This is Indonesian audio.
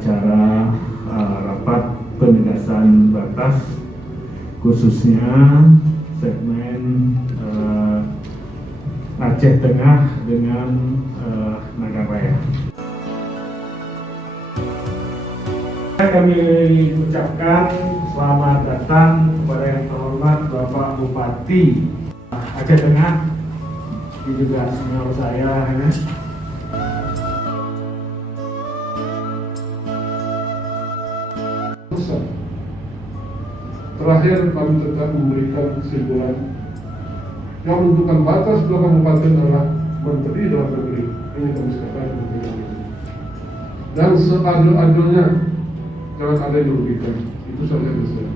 acara rapat penegasan batas khususnya segmen Aceh Tengah dengan Nagaraya. Kami ucapkan selamat datang kepada yang terhormat Bapak Bupati Aceh Tengah. Ini juga senior saya ya. Terakhir kami tetap memberikan kesimpulan yang menentukan batas dua kabupaten adalah Menteri Dalam Negeri. Ini kami katakan Menteri Dalam Negeri. Dan seadil-adilnya jangan ada yang dirugikan. Itu saja yang saya